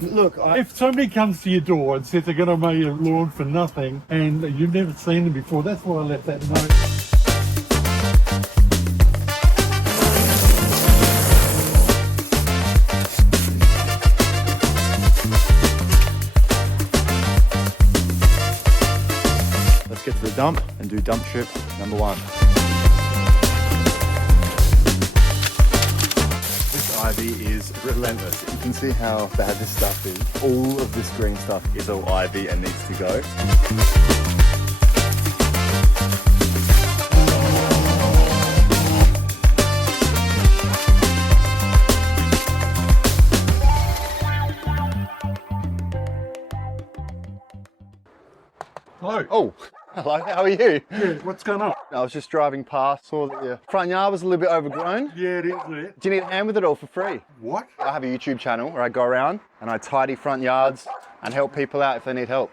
Look, If somebody comes to your door and says they're going to mow your lawn for nothing and you've never seen them before, that's why I left that note. let's get to the dump and do dump strip number 1. This ivy is relentless. You can see how bad this stuff is. All of this green stuff is all ivy and needs to go. Hello. Oh, hello, how are you? Yeah, what's going on? I was just driving past, saw that your front yard was a little bit overgrown. Yeah, it is there. Do you need a hand with it all for free? What? I have a YouTube channel where I go around and I tidy front yards and help people out if they need help.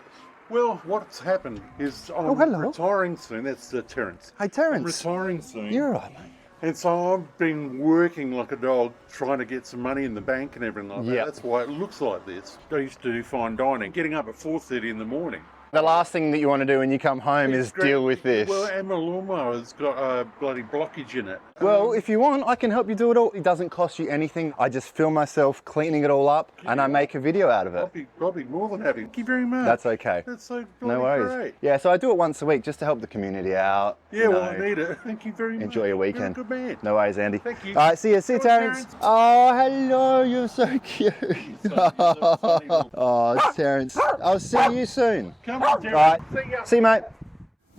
Well, what's happened is I'm hello. retiring soon. That's Terence. Hey, I'm Terence. retiring soon. You're right, mate. And so I've been working like a dog, trying to get some money in the bank and everything like that. Yep. That's why it looks like this. I used to do fine dining, getting up at 4:30 in the morning. The last thing that you want to do when you come home is deal with this. Well, and my lawnmower's got a bloody blockage in it. Well, if you want, I can help you do it all. It doesn't cost you anything. I just film myself cleaning it all up and I make a video out of it. I'll be more than happy. Thank you very much. That's okay. That's so No bloody worries. great. Yeah, so I do it once a week just to help the community out. Yeah, you well, know. I need it. Thank you very much. Enjoy your weekend. You're a good man. No worries, Andy. Thank you. All right, see you. See you, Bye, Terence. Terence. Oh, hello. You're so cute. so funny. Oh, it's Terence. I'll see you soon. Come on, Terence. All right. See ya. See you, mate.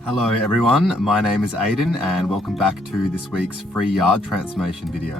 Hello everyone, my name is Aidan and welcome back to this week's free yard transformation video.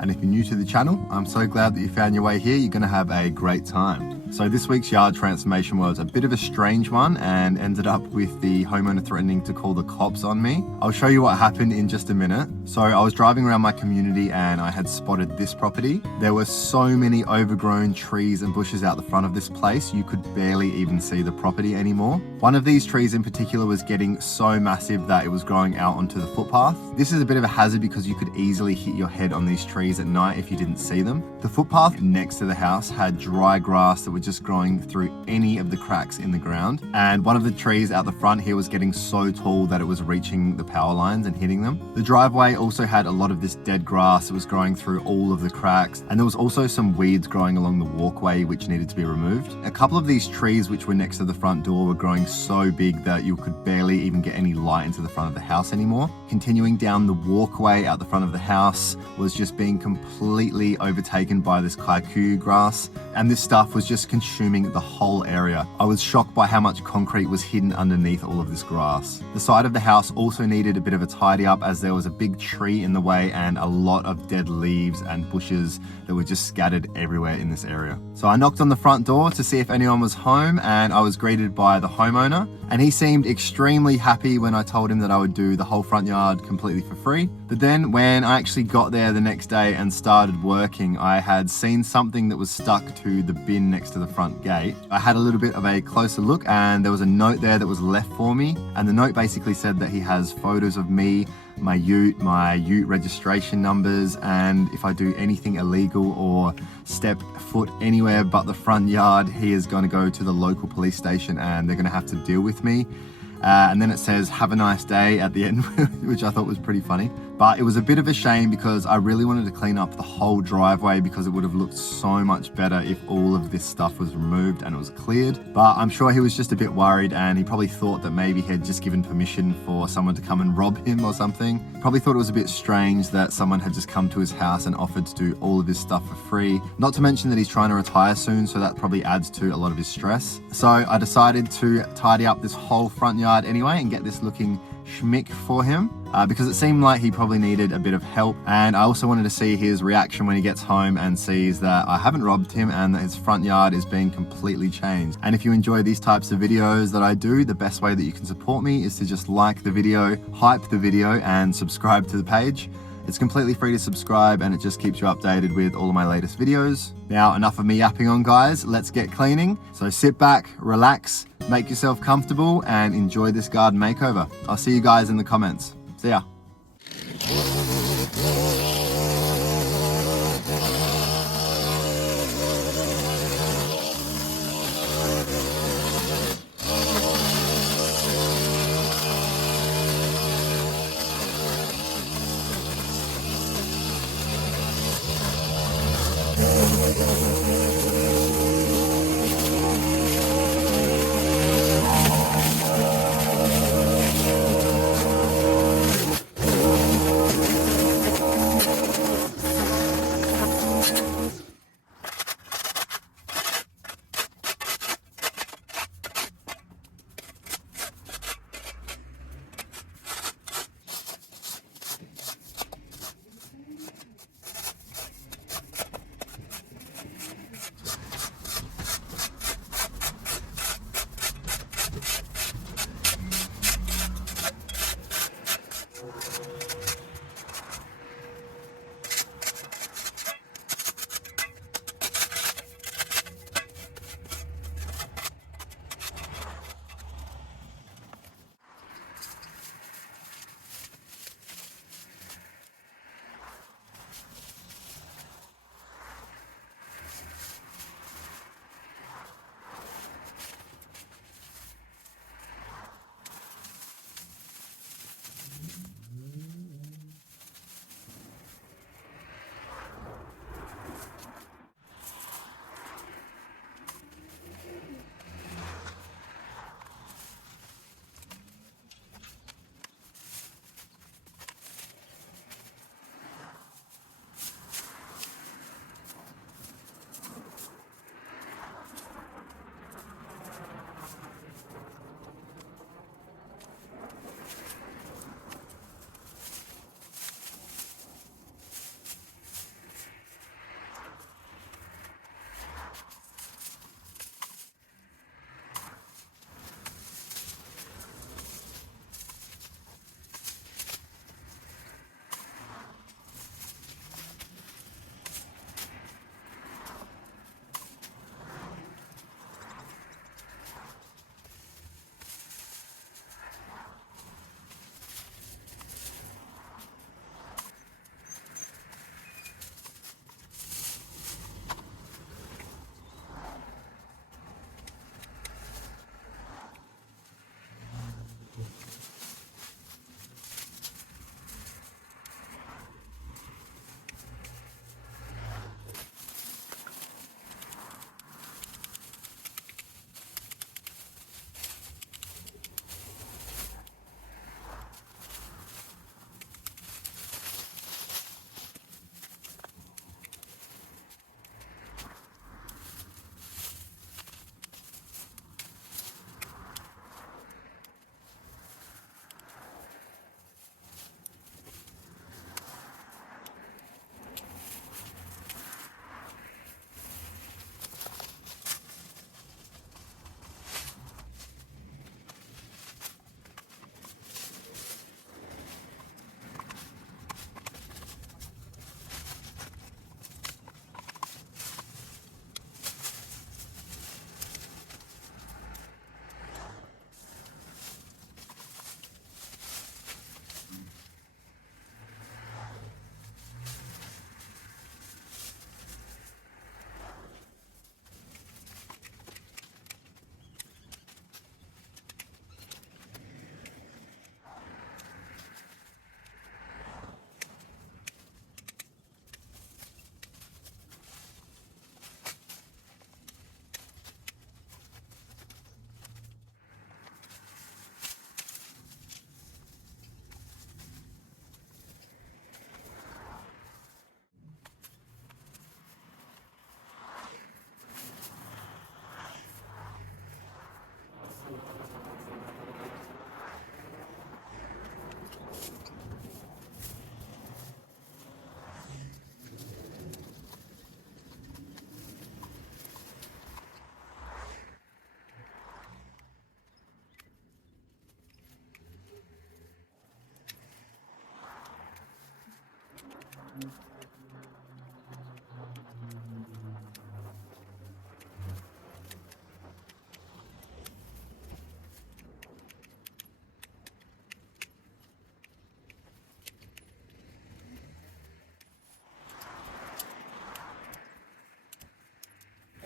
And if you're new to the channel, I'm so glad that you found your way here. You're going to have a great time. So this week's yard transformation was a bit of a strange one and ended up with the homeowner threatening to call the cops on me. I'll show you what happened in just a minute. So I was driving around my community and I had spotted this property. There were so many overgrown trees and bushes out the front of this place, you could barely even see the property anymore. One of these trees in particular was getting so massive that it was growing out onto the footpath. This is a bit of a hazard because you could easily hit your head on these trees at night if you didn't see them. The footpath next to the house had dry grass that was just growing through any of the cracks in the ground. And one of the trees out the front here was getting so tall that it was reaching the power lines and hitting them. The driveway also had a lot of this dead grass that was growing through all of the cracks. And there was also some weeds growing along the walkway which needed to be removed. A couple of these trees which were next to the front door were growing so big that you could barely even get any light into the front of the house anymore. Continuing down the walkway out the front of the house was just being completely overtaken by this kaiku grass, and this stuff was just consuming the whole area. I was shocked by how much concrete was hidden underneath all of this grass. The side of the house also needed a bit of a tidy up as there was a big tree in the way and a lot of dead leaves and bushes that were just scattered everywhere in this area. So I knocked on the front door to see if anyone was home and I was greeted by the homeowner, and he seemed extremely happy when I told him that I would do the whole front yard completely for free. But then when I actually got there the next day and started working, I had seen something that was stuck to the bin next to the front gate. I had a little bit of a closer look and there was a note there that was left for me, and the note basically said that he has photos of me, my ute registration numbers, and if I do anything illegal or step foot anywhere but the front yard, he is going to go to the local police station and they're going to have to deal with me. And then it says, "Have a nice day" at the end, which I thought was pretty funny. But it was a bit of a shame because I really wanted to clean up the whole driveway because it would have looked so much better if all of this stuff was removed and it was cleared. But I'm sure he was just a bit worried and he probably thought that maybe he had just given permission for someone to come and rob him or something. Probably thought it was a bit strange that someone had just come to his house and offered to do all of his stuff for free. Not to mention that he's trying to retire soon, so that probably adds to a lot of his stress. So I decided to tidy up this whole front yard anyway and get this looking schmick for him because it seemed like he probably needed a bit of help, and I also wanted to see his reaction when he gets home and sees that I haven't robbed him and that his front yard is being completely changed. And if you enjoy these types of videos that I do, the best way that you can support me is to just like the video, hype the video, and subscribe to the page. It's completely free to subscribe and it just keeps you updated with all of my latest videos. Now, enough of me yapping on, guys. Let's get cleaning. So sit back, relax, make yourself comfortable and enjoy this garden makeover. I'll see you guys in the comments. See ya.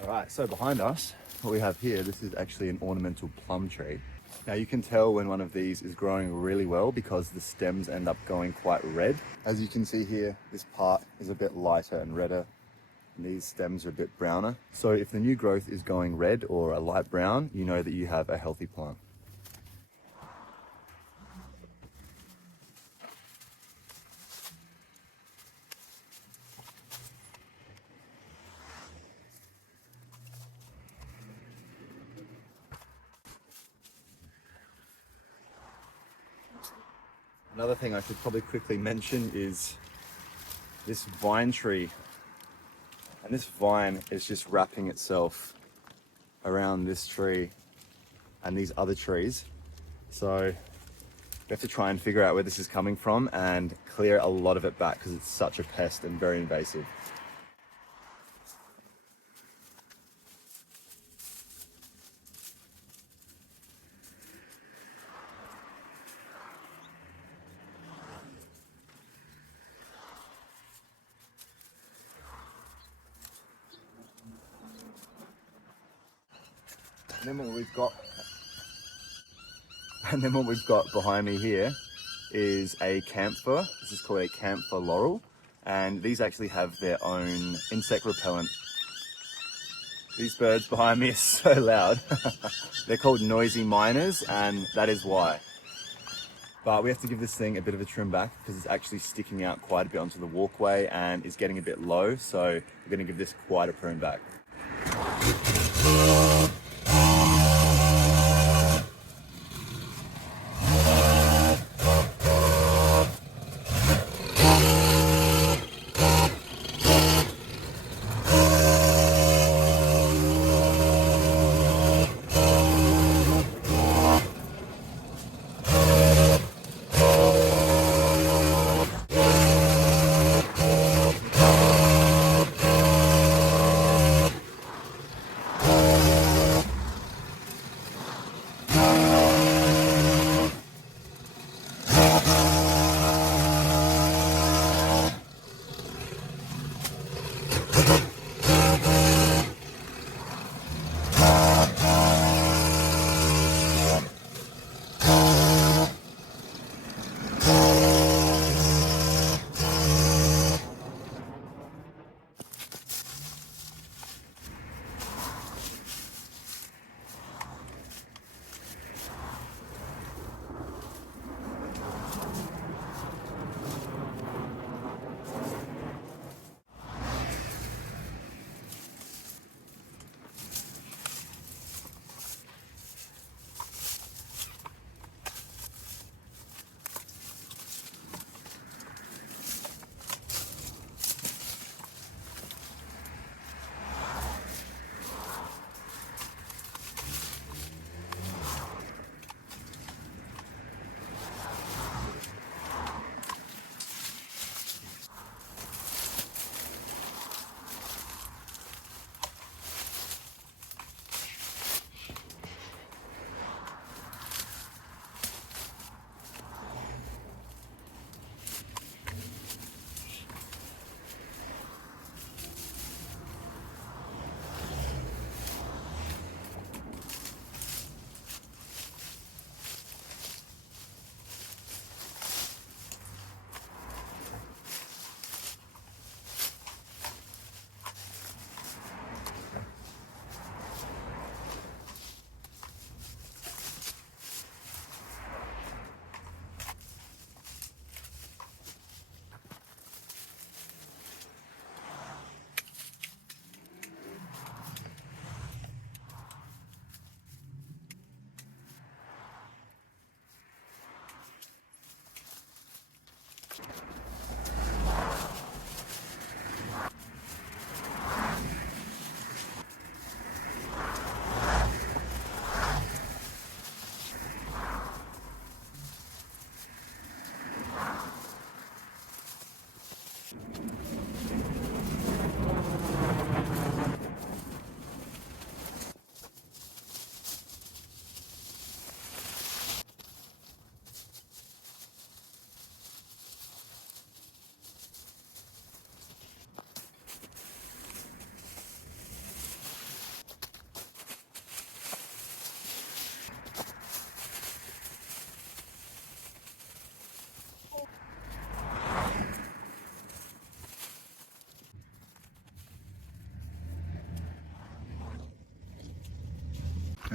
All right, so behind us, what we have here, this is actually an ornamental plum tree. Now you can tell when one of these is growing really well because the stems end up going quite red. As you can see here, this part is a bit lighter and redder And these stems are a bit browner. So if the new growth is going red or a light brown, you know that you have a healthy plant. Another thing I should probably quickly mention is this vine tree. And this vine is just wrapping itself around this tree and these other trees. So we have to try and figure out where this is coming from and clear a lot of it back because it's such a pest and very invasive. And then what we've got behind me here is a camphor. This is called a camphor laurel, and these actually have their own insect repellent. These birds behind me are so loud. They're called noisy miners, and that is why. But we have to give this thing a bit of a trim back because it's actually sticking out quite a bit onto the walkway and is getting a bit low, so we're going to give this quite a prune back.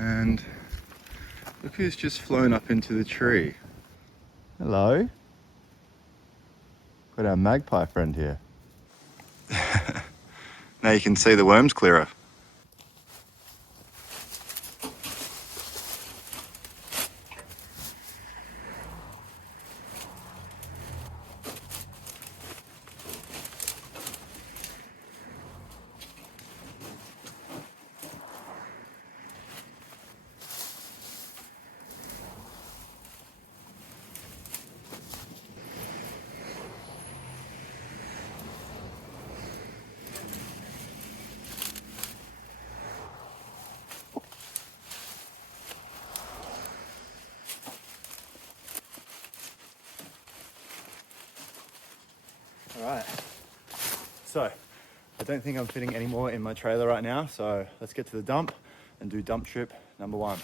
And look who's just flown up into the tree. Hello. Got our magpie friend here. Now you can see the worms clearer. All right, so I don't think I'm fitting any more in my trailer right now, so let's get to the dump and do dump trip number 1.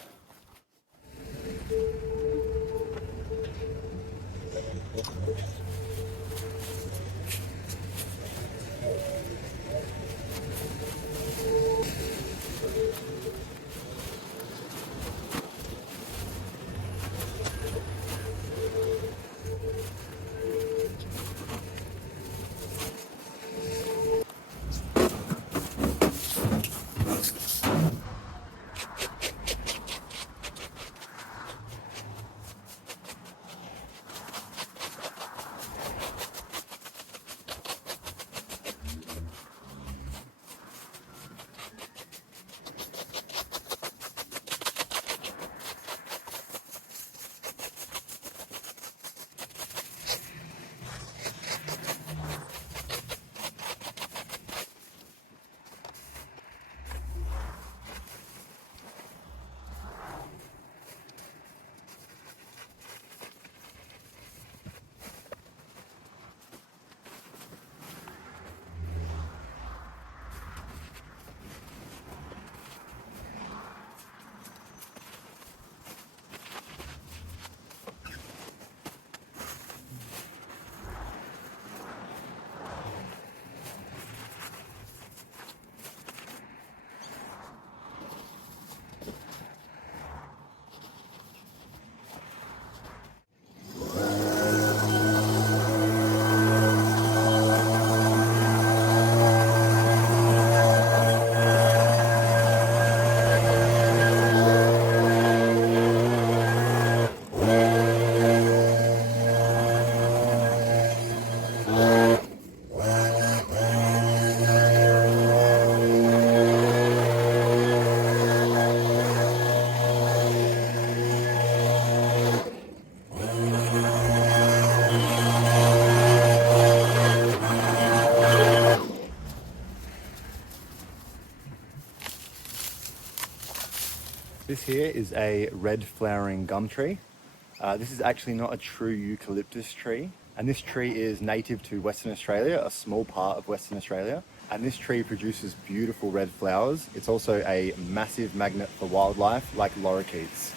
This here is a red flowering gum tree. This is actually not a true eucalyptus tree, and this tree is native to Western Australia, a small part of Western Australia. And this tree produces beautiful red flowers. It's also a massive magnet for wildlife like lorikeets.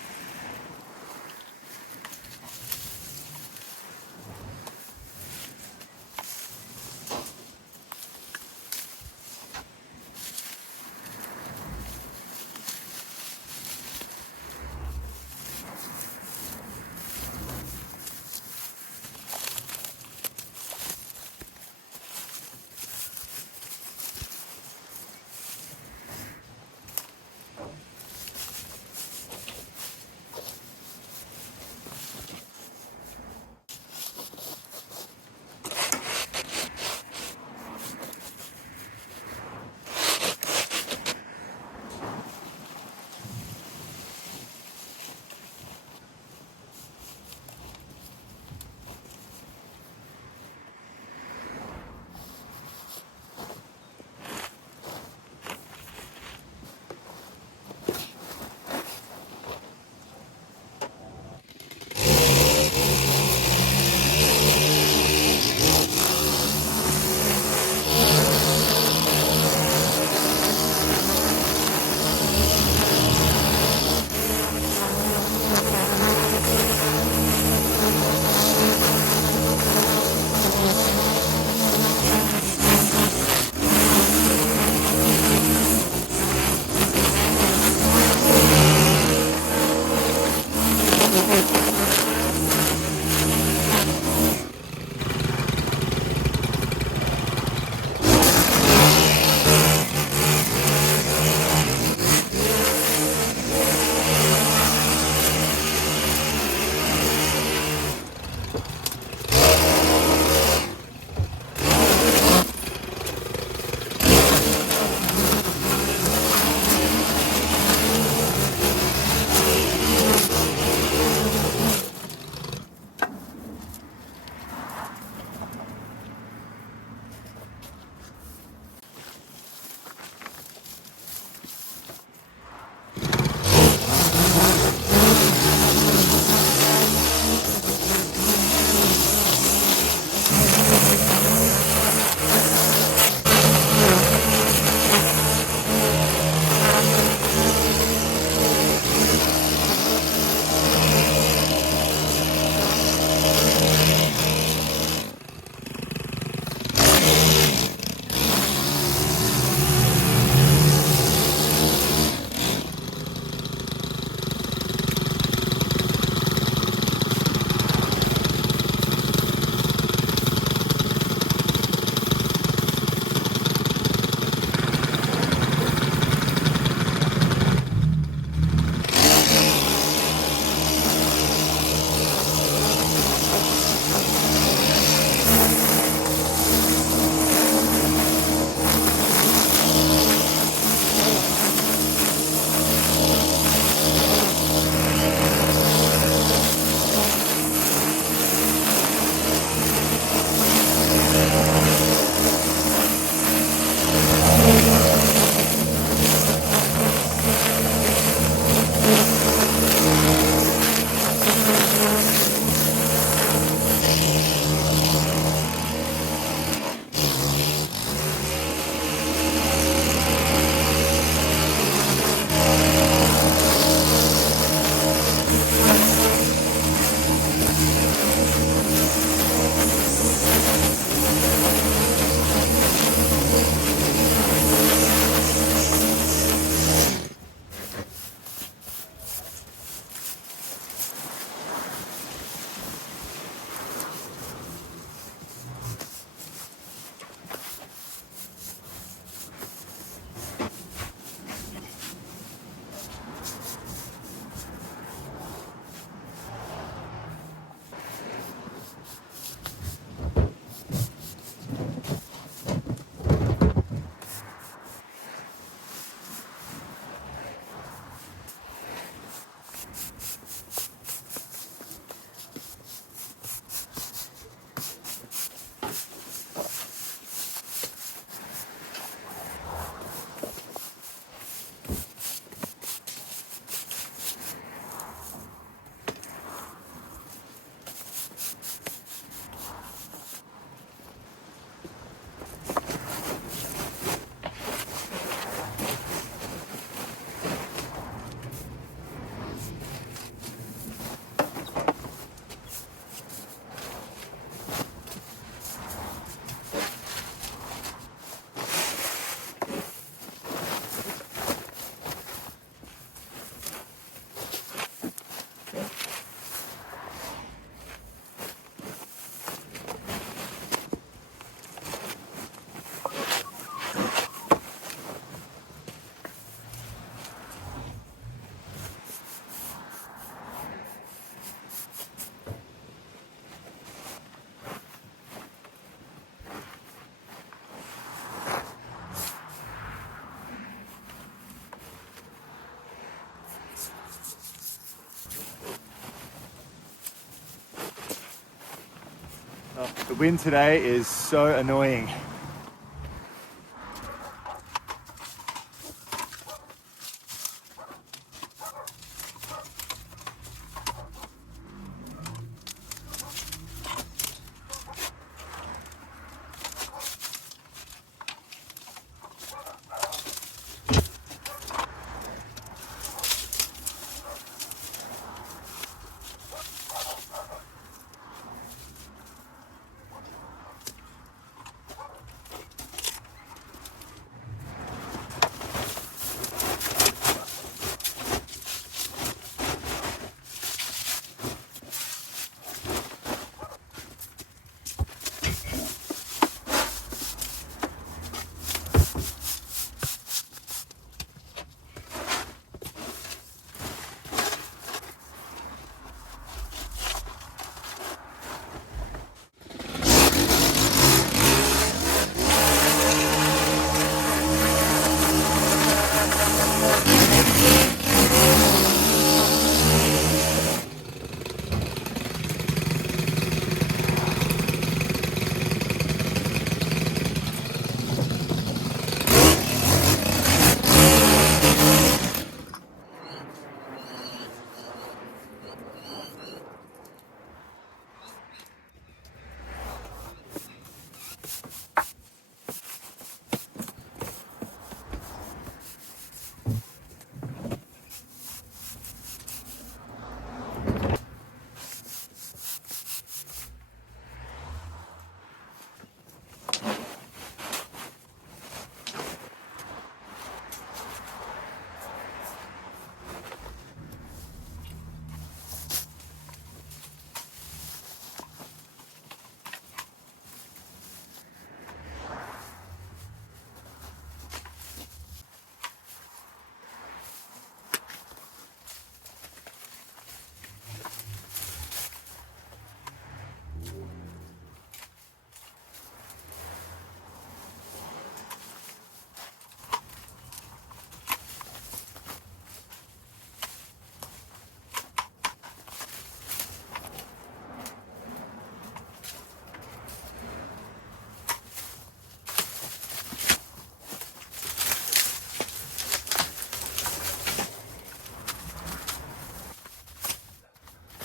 The wind today is so annoying.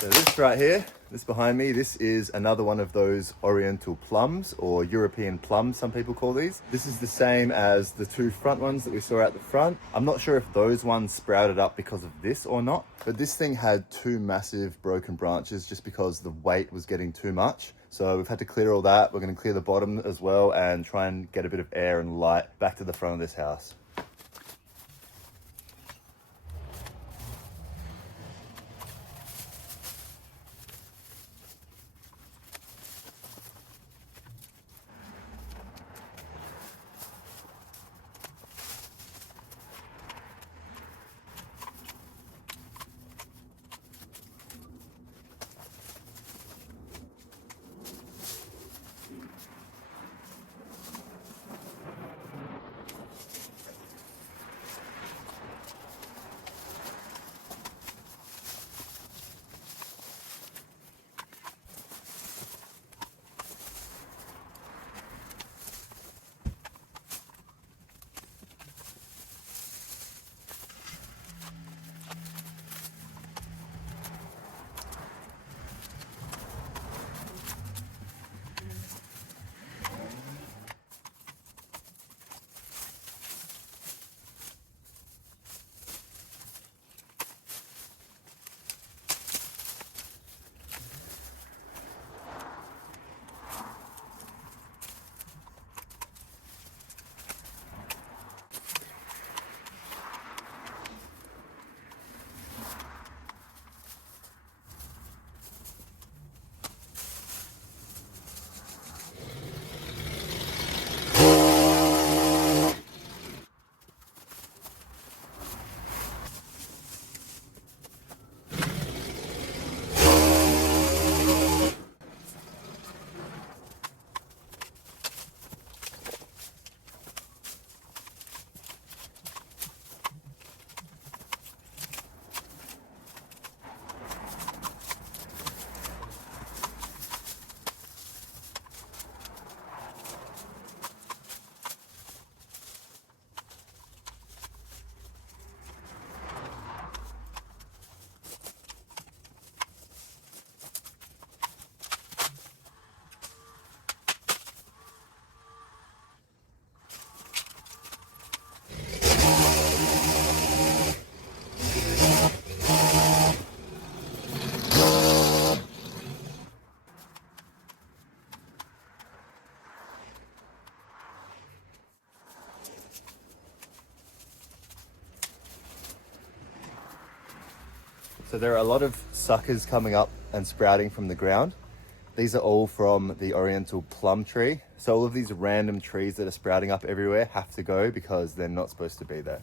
So this right here, this behind me, this is another one of those oriental plums, or European plums, some people call these. This is the same as the two front ones that we saw at the front. I'm not sure if those ones sprouted up because of this or not, but this thing had two massive broken branches just because the weight was getting too much. So we've had to clear all that. We're going to clear the bottom as well and try and get a bit of air and light back to the front of this house. So there are a lot of suckers coming up and sprouting from the ground. These are all from the Oriental plum tree. So all of these random trees that are sprouting up everywhere have to go because they're not supposed to be there.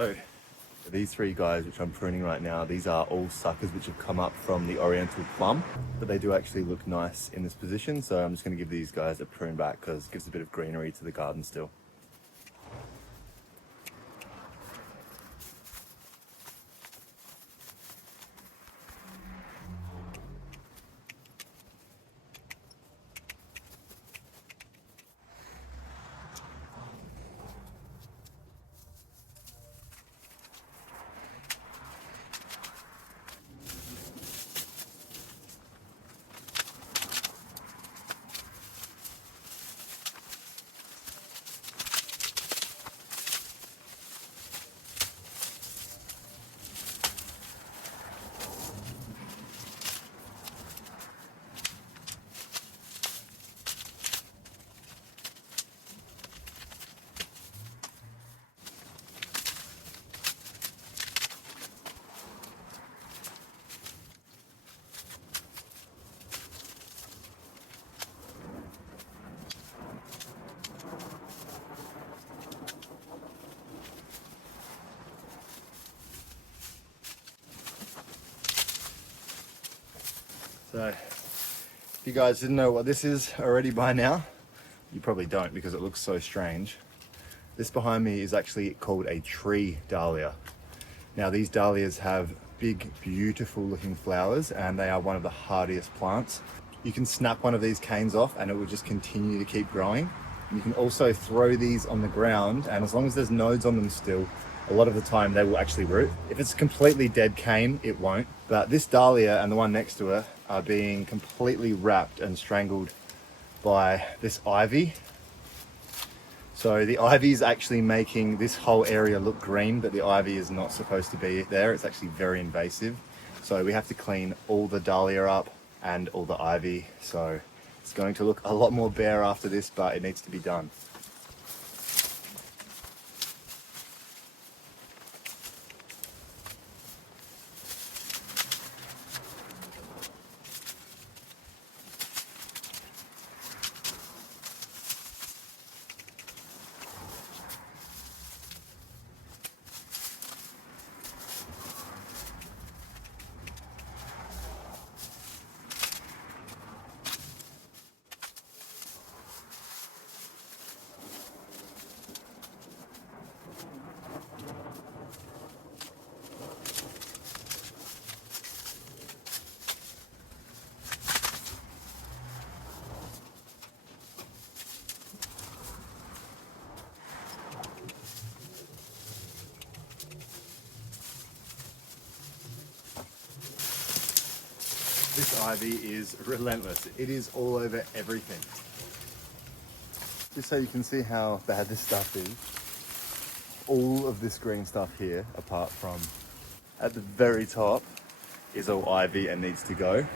So these three guys which I'm pruning right now, these are all suckers which have come up from the Oriental plum, but they do actually look nice in this position. So I'm just going to give these guys a prune back because it gives a bit of greenery to the garden still. So if you guys didn't know what this is already by now, you probably don't because it looks so strange. This behind me is actually called a tree dahlia. Now these dahlias have big, beautiful looking flowers and they are one of the hardiest plants. You can snap one of these canes off and it will just continue to keep growing. You can also throw these on the ground and as long as there's nodes on them still, a lot of the time they will actually root. If it's a completely dead cane, it won't. But this dahlia and the one next to it are being completely wrapped and strangled by this ivy. So the ivy is actually making this whole area look green, but the ivy is not supposed to be there. It's actually very invasive. So we have to clean all the dahlia up and all the ivy. So it's going to look a lot more bare after this, but it needs to be done. This ivy is relentless. It is all over everything. Just so you can see how bad this stuff is, all of this green stuff here, apart from at the very top, is all ivy and needs to go.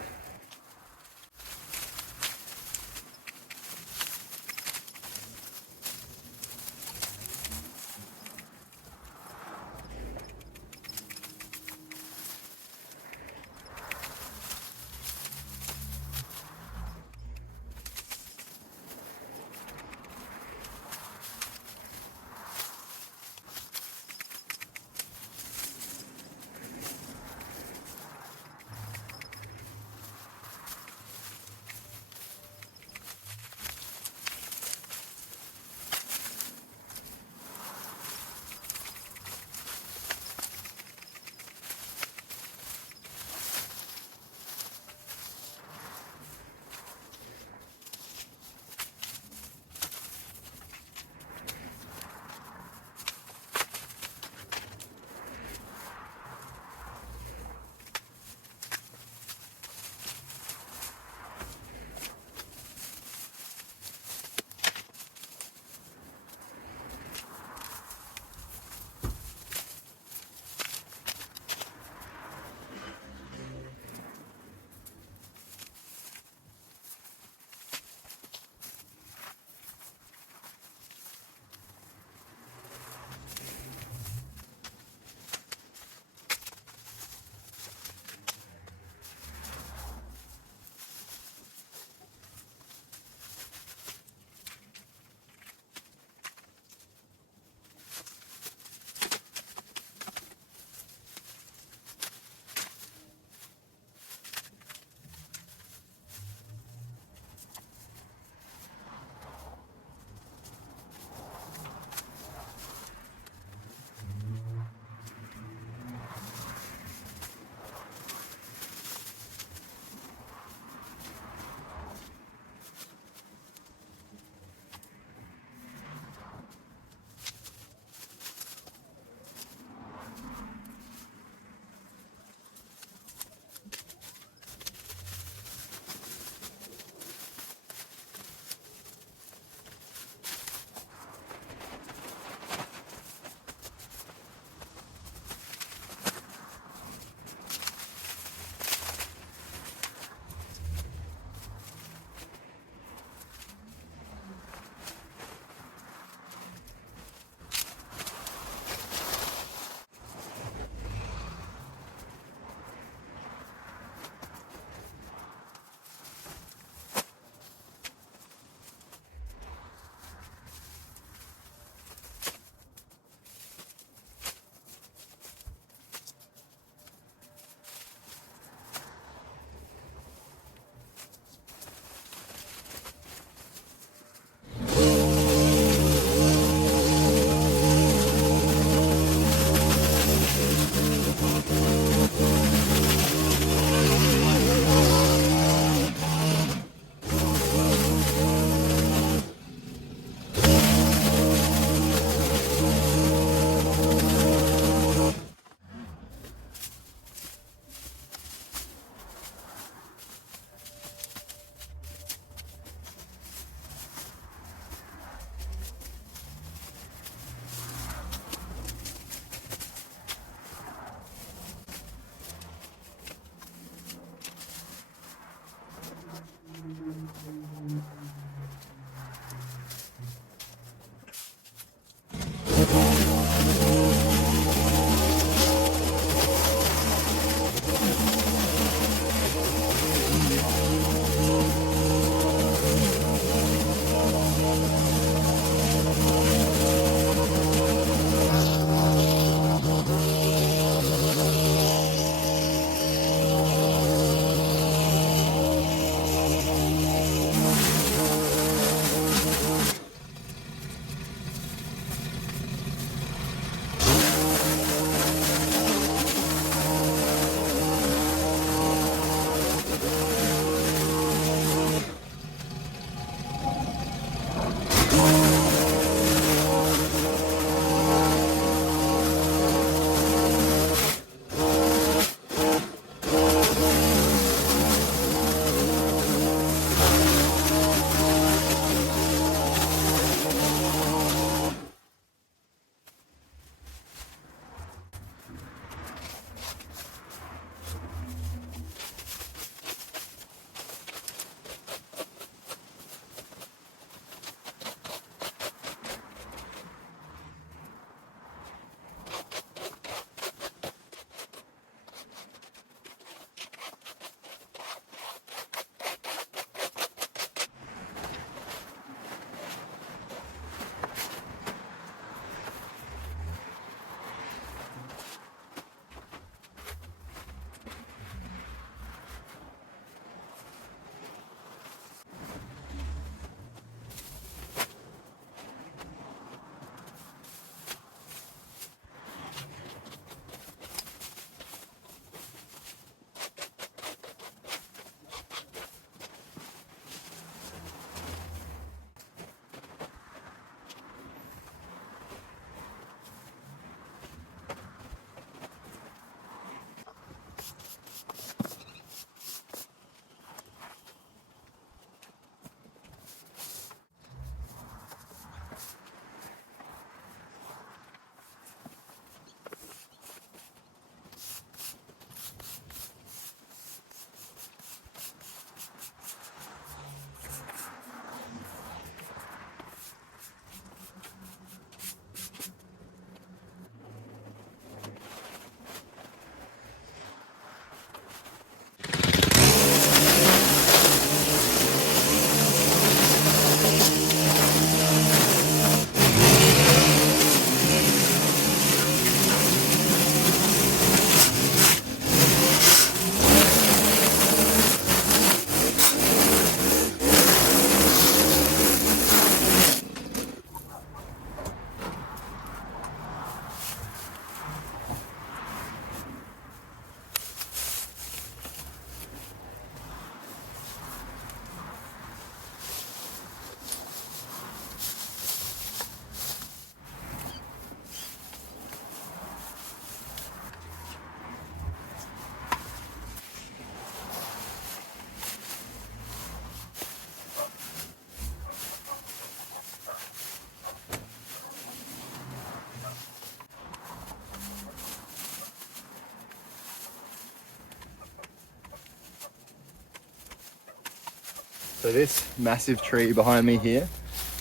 So this massive tree behind me here,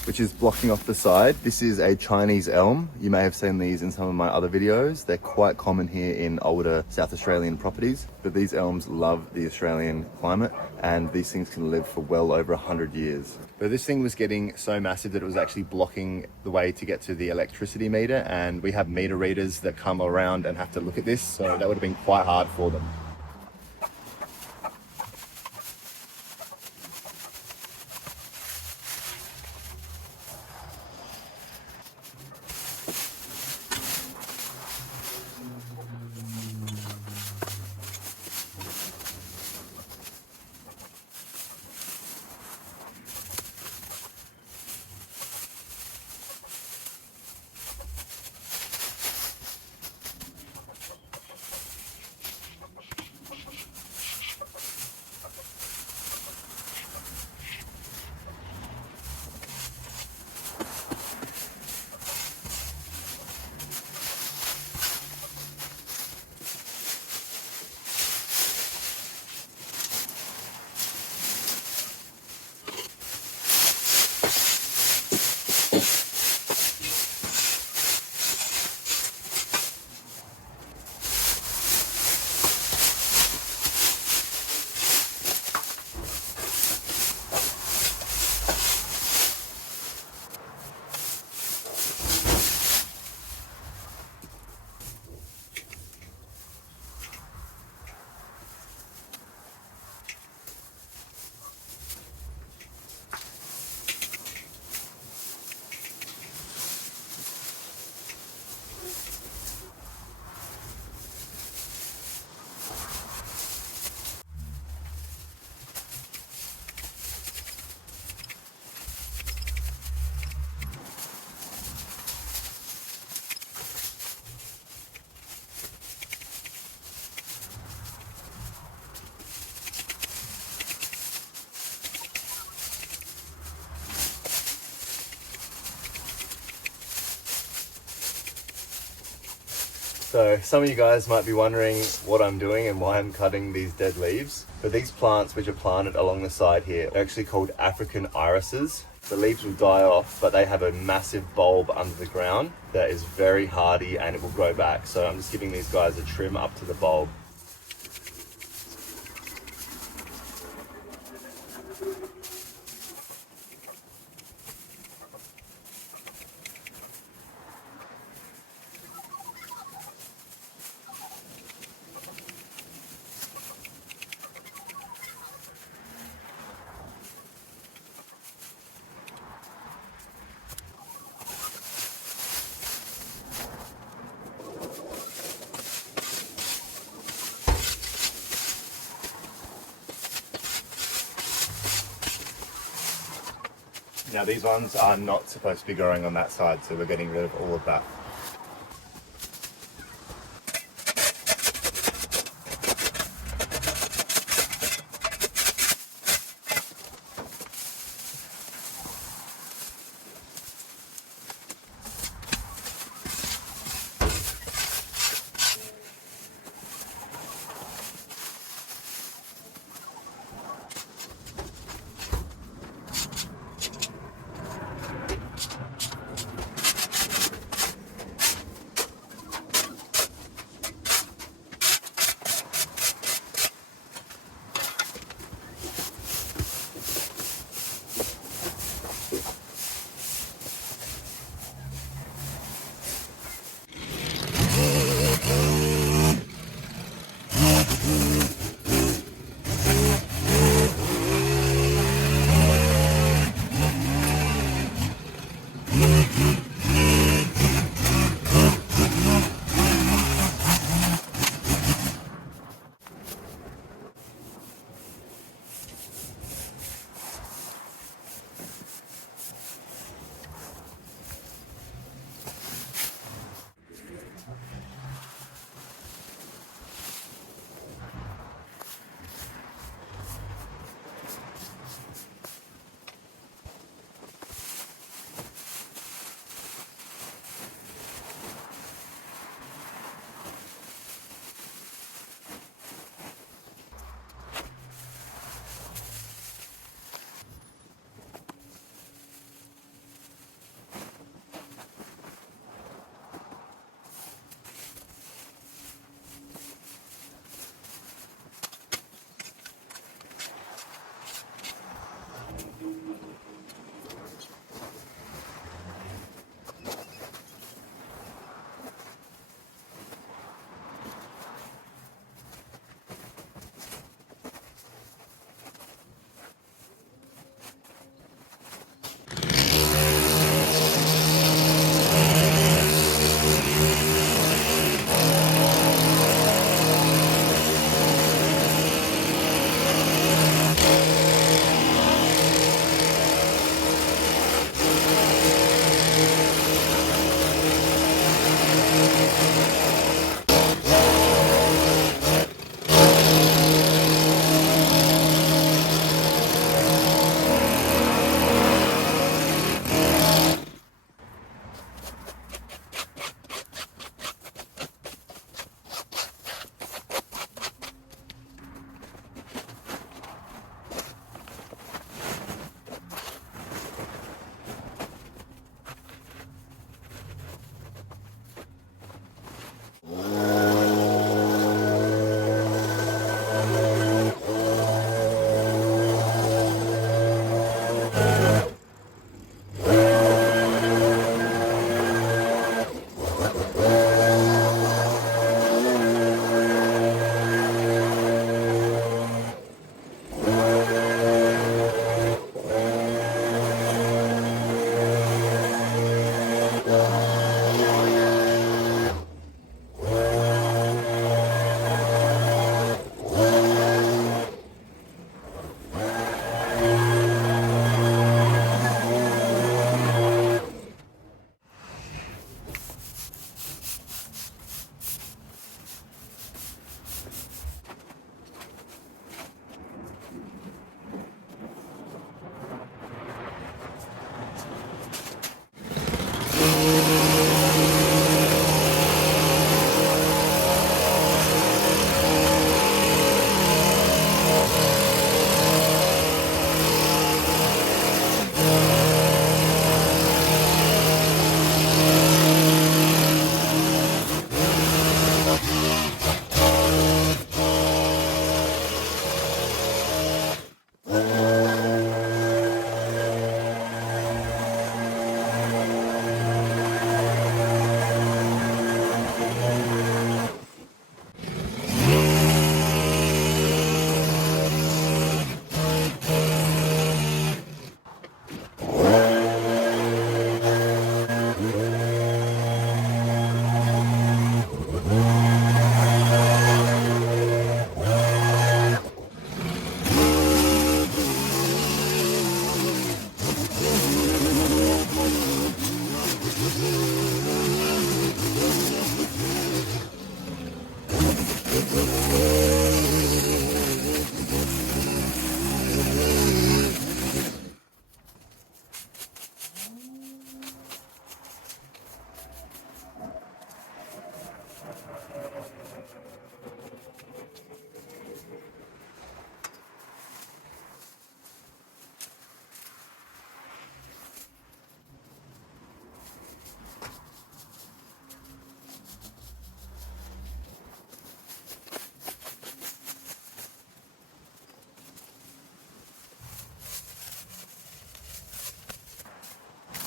which is blocking off the side, this is a Chinese elm. You may have seen these in some of my other videos. They're quite common here in older South Australian properties, but these elms love the Australian climate and these things can live for well over 100 years. But this thing was getting so massive that it was actually blocking the way to get to the electricity meter, and we have meter readers that come around and have to look at this, so that would have been quite hard for them. So some of you guys might be wondering what I'm doing and why I'm cutting these dead leaves. But these plants, which are planted along the side here, are actually called African irises. The leaves will die off, but they have a massive bulb under the ground that is very hardy and it will grow back. So I'm just giving these guys a trim up to the bulb. Now these ones are not supposed to be growing on that side, so we're getting rid of all of that.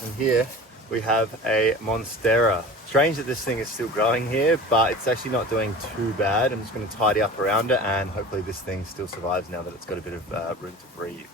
And here we have a Monstera. Strange that this thing is still growing here, but it's actually not doing too bad. I'm just going to tidy up around it, and hopefully this thing still survives now that it's got a bit of room to breathe.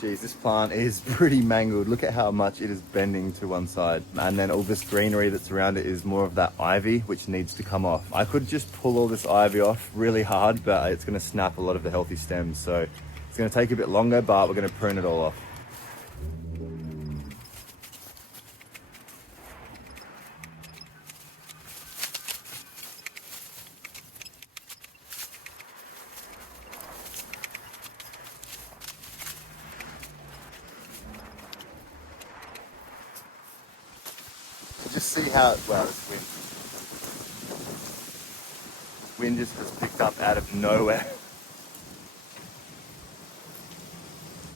Geez, this plant is pretty mangled. Look at how much it is bending to one side. And then all this greenery that's around it is more of that ivy, which needs to come off. I could just pull all this ivy off really hard, but it's gonna snap a lot of the healthy stems. So it's gonna take a bit longer, but we're gonna prune it all off. Just see how, wow, this wind just has picked up out of nowhere.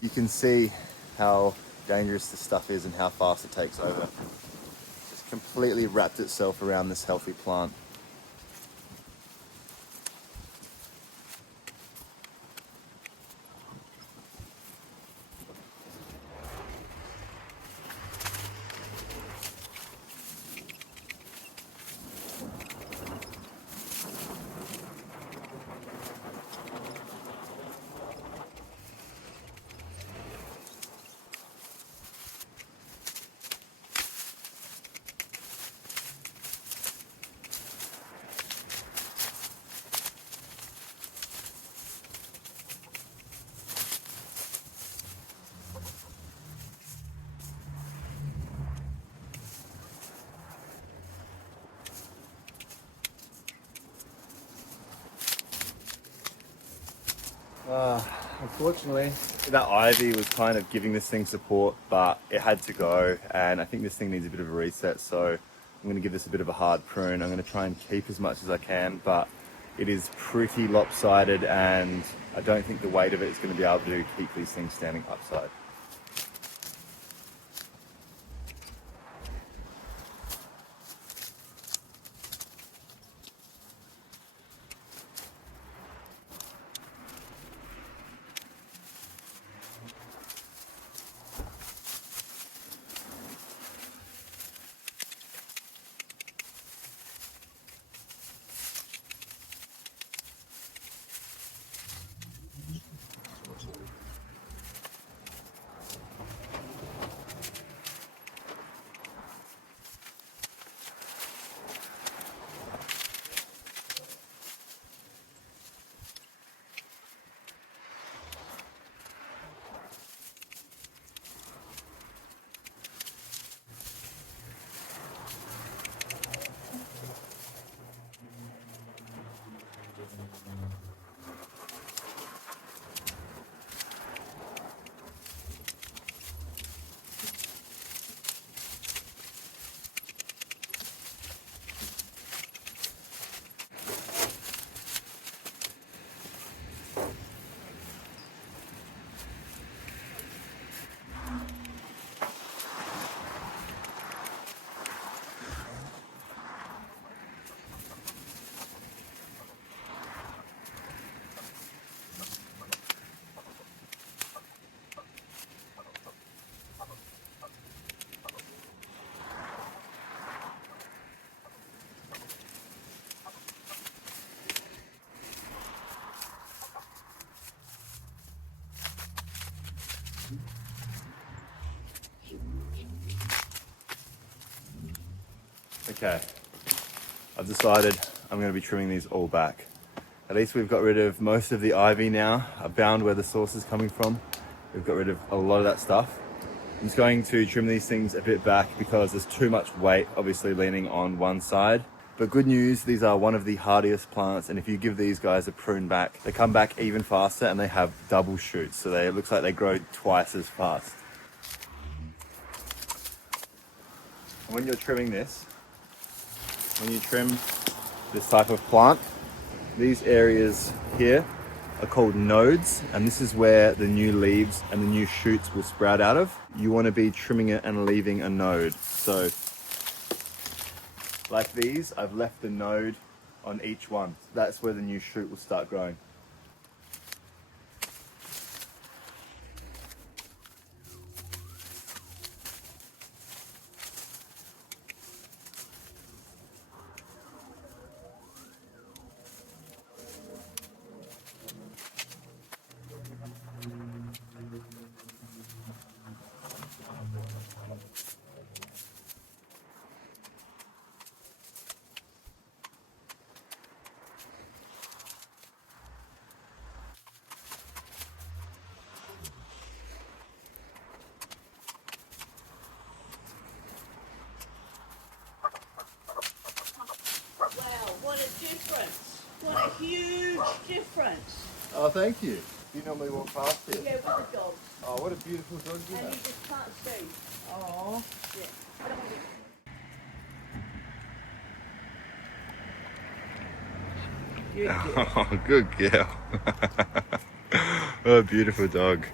You can see how dangerous this stuff is and how fast it takes over. Just completely wrapped itself around this healthy plant. Unfortunately, that ivy was kind of giving this thing support, but it had to go, and I think this thing needs a bit of a reset, so I'm going to give this a bit of a hard prune. I'm going to try and keep as much as I can, but it is pretty lopsided, and I don't think the weight of it is going to be able to keep these things standing upside. Okay, I've decided I'm going to be trimming these all back. At least we've got rid of most of the ivy now. I found where the source is coming from. We've got rid of a lot of that stuff. I'm just going to trim these things a bit back because there's too much weight obviously leaning on one side. But good news, these are one of the hardiest plants, and if you give these guys a prune back, they come back even faster and they have double shoots, so it looks like they grow twice as fast. And when you're trimming this, when you trim this type of plant. These areas here are called nodes, and this is where the new leaves and the new shoots will sprout out of. You want to be trimming it and leaving a node. So like these, I've left the node on each one. That's where the new shoot will start growing. Wow, what a difference. What a huge difference. Oh, thank you. You normally walk past here. Yeah, with the dogs. Oh, what a beautiful dog you And you have. just can't see. Oh, yeah. You do. Oh, good girl. What a beautiful dog.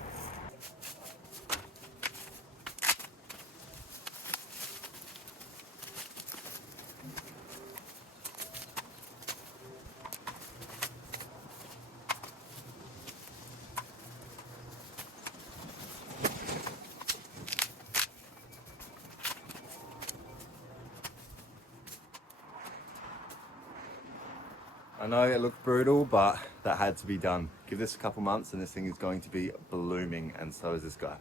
I know it looked brutal, but that had to be done. Give this a couple months and this thing is going to be blooming, and so is this guy.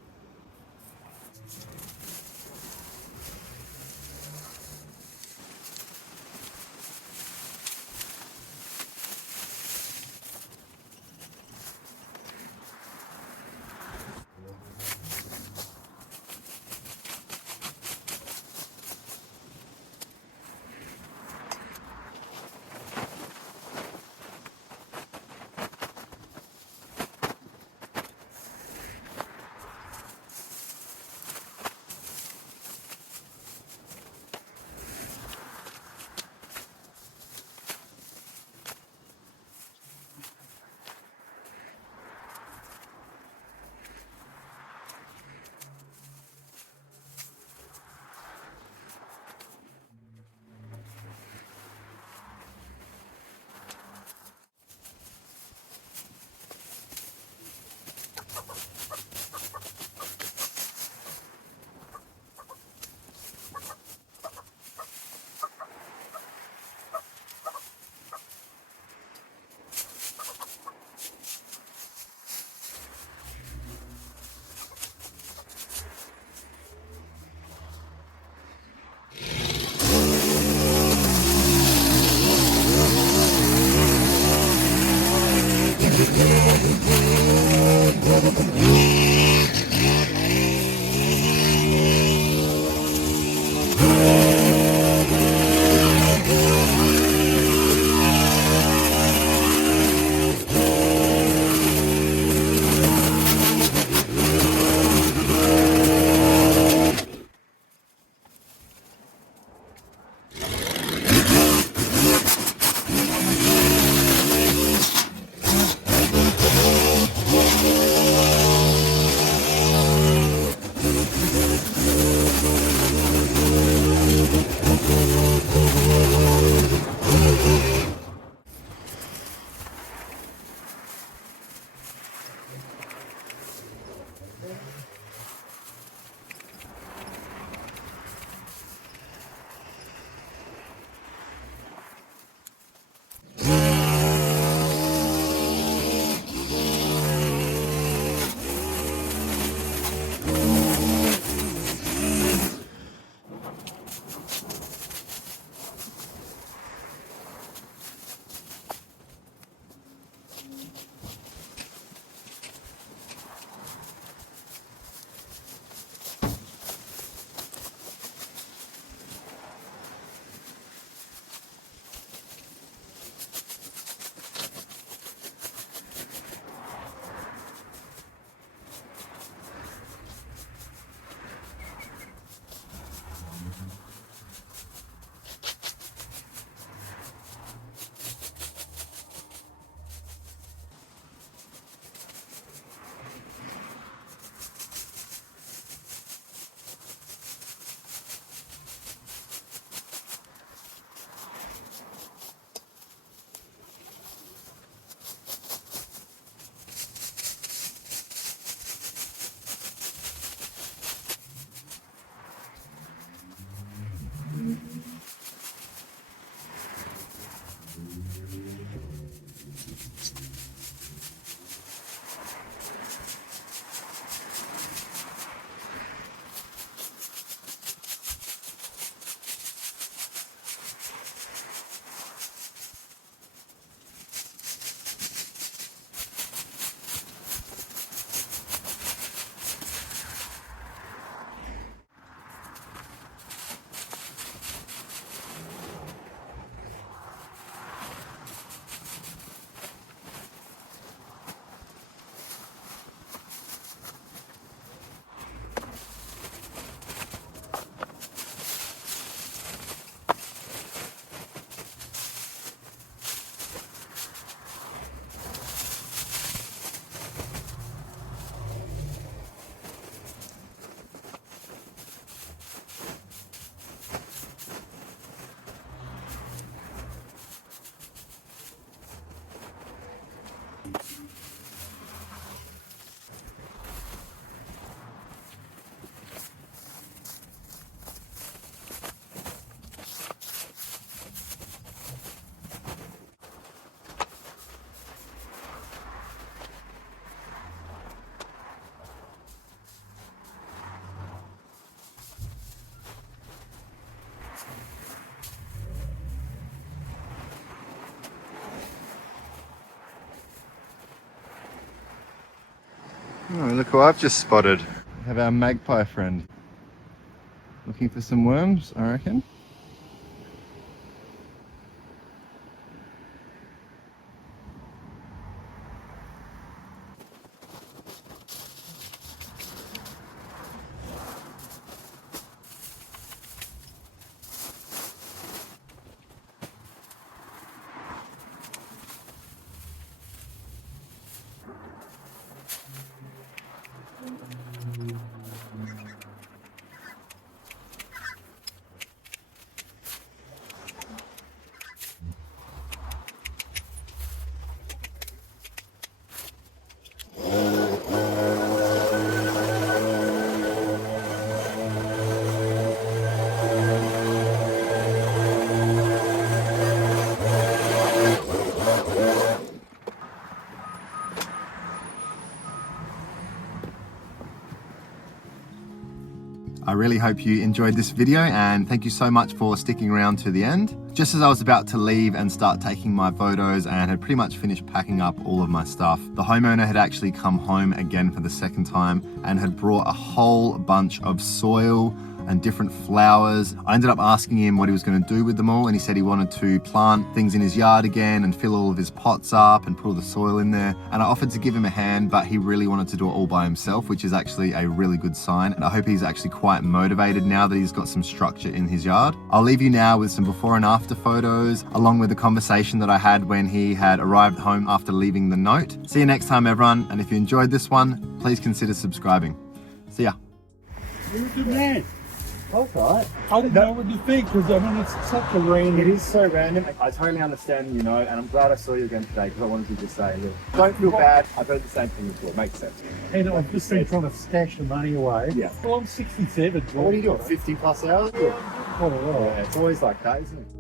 Oh, look who I've just spotted. We have our magpie friend. Looking for some worms, I reckon. I really hope you enjoyed this video, and thank you so much for sticking around to the end. Just as I was about to leave and start taking my photos and had pretty much finished packing up all of my stuff, the homeowner had actually come home again for the second time and had brought a whole bunch of soil and different flowers. I ended up asking him what he was going to do with them all, and he said he wanted to plant things in his yard again and fill all of his pots up and put all the soil in there. And I offered to give him a hand, but he really wanted to do it all by himself, which is actually a really good sign. And I hope he's actually quite motivated now that he's got some structure in his yard. I'll leave you now with some before and after photos, along with the conversation that I had when he had arrived home after leaving the note. See you next time, everyone. And if you enjoyed this one, please consider subscribing. See ya. You're a good man. That's right. I didn't know what you think, because I mean, it's such a random. It is so random. I totally understand, you know, and I'm glad I saw you again today because I wanted to just say, look, don't feel bad. I've heard the same thing before. It makes sense. And I've just been trying to stash the money away. Yeah. Well, I'm 67. What are you doing? 50 plus hours? Quite a lot. Yeah, it's always like that, isn't it?